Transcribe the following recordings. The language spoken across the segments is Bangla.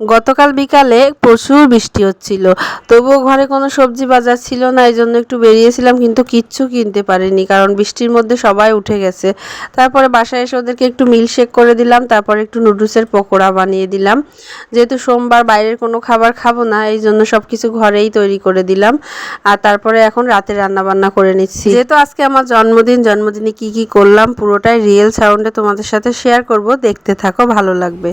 গতকাল বিকালে প্রচুর বৃষ্টি হচ্ছিল। তবুও ঘরে কোনো সবজি বাজার ছিল না এই জন্য একটু বেরিয়েছিলাম, কিন্তু কিচ্ছু কিনতে পারিনি, কারণ বৃষ্টির মধ্যে সবাই উঠে গেছে। তারপরে বাসায় এসে ওদেরকে একটু মিল্কশেক করে দিলাম, তারপরে একটু নুডলসের পকোড়া বানিয়ে দিলাম। যেহেতু সোমবার বাইরের কোনো খাবার খাব না এই জন্য সব কিছু ঘরেই তৈরি করে দিলাম। আর তারপরে এখন রাতে রান্না বান্না করে নিচ্ছি। যেহেতু আজকে আমার জন্মদিন, জন্মদিনে কি কি করলাম, পুরোটাই রিয়েল সাউন্ডে তোমাদের সাথে শেয়ার করব, দেখতে থাকো, ভালো লাগবে।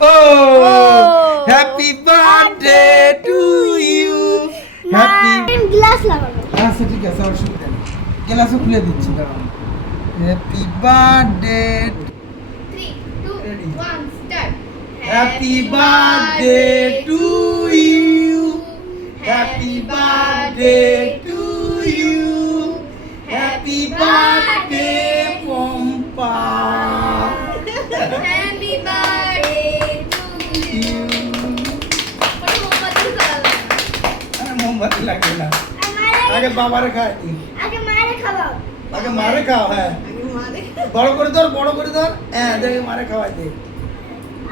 To you. Happy birthday to you. Happy glass লাগানো। আচ্ছা ঠিক আছে অসুবিধা নেই। গ্লাসও খুলে দিচ্ছি দাঁড়ান happy birthday Three, two, Ready. one, happy birthday to you happy birthday to you happy birthday আরে মোমবাতি লাগবে না আগে বাবারে খাই দিই আগে মারে খাওয়াও আগে মারে খাও হ্যাঁ বড় করে ধর বড় করে ধর হ্যাঁ দেখে মারে খাওয়াই দে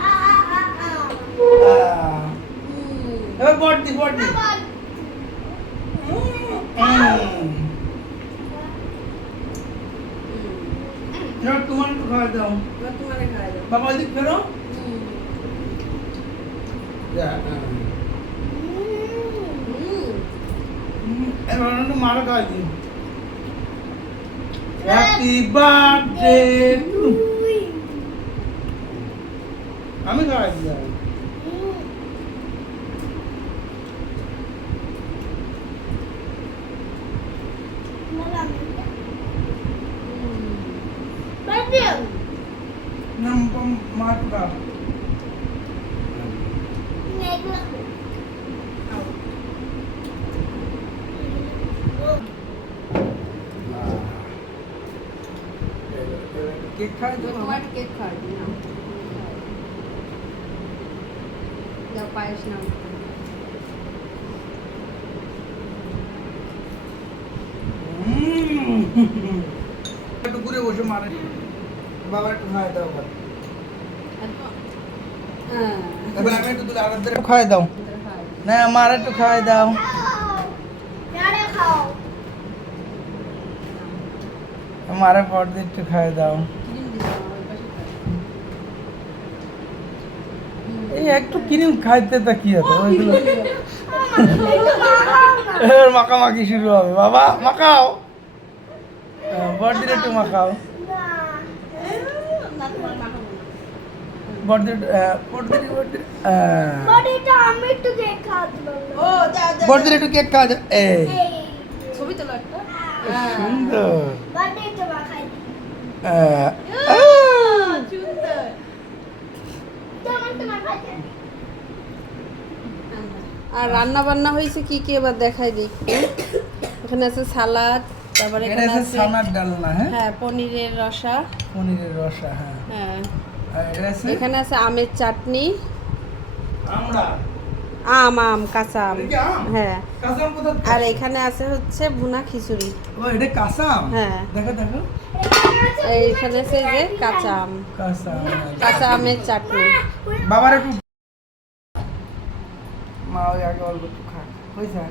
আ আ আ আ আহ। এবার বট দি বট দি আবার হুম। এবার তোমার একটু খাওয়াই দাও বাবা ওইদিক ফেরো যা, হ্যাঁ। হুম, এবার একটু মারে খাওয়াই দিই হ্যাপি বার্থডে আমি খাওয়াই দিই Birthday. নাম মা কেক খাই তো? তোমার কেক খাওয়াবি না। পায়েস নাও। একটু ঘুরে বসে মারে। বাবা একটু খাওয়াই দাও এবার। হ্যাঁ। এবার আমি একটু তুলে আলাদা একটু দাও। না আমার একটু খাওয়াই দাও। পর একটু খাওয়াই দাও এই একটু ক্রিম খাইতে তা কি হতো ওইগুলো এবার মাখামাখি শুরু হবে। বাবা মাখাও। বড়দিন একটু মাখাও। বড়দিন বড়দিন বড়দিন একটু কেক খাওয়া যাবে। এই। সুন্দর। আর রান্না বান্না হয়েছে কি কি এবার দেখাই দিই এখানে আছে সালাদ তারপরে এখানে আছে সানার ডালনা হ্যাঁ? হ্যাঁ পনিরের রসা। পনিরের রসা হ্যাঁ। হ্যাঁ। আর এটা আছে? এখানে আছে আমের চাটনি। আম আম কাঁচা আম? হ্যাঁ। কাঁচা আম কোথা আর এখানে আছে হচ্ছে ভুনা খিচুড়ি। ও এটা কাঁচা আম? হ্যাঁ। দেখো দেখো। এইখানে আছে যে কাঁচা আম। কাঁচা আম কাঁচা আমের চাটনি। বাবার একটু মা ওই আগে অল্প একটু খা হয়েছে?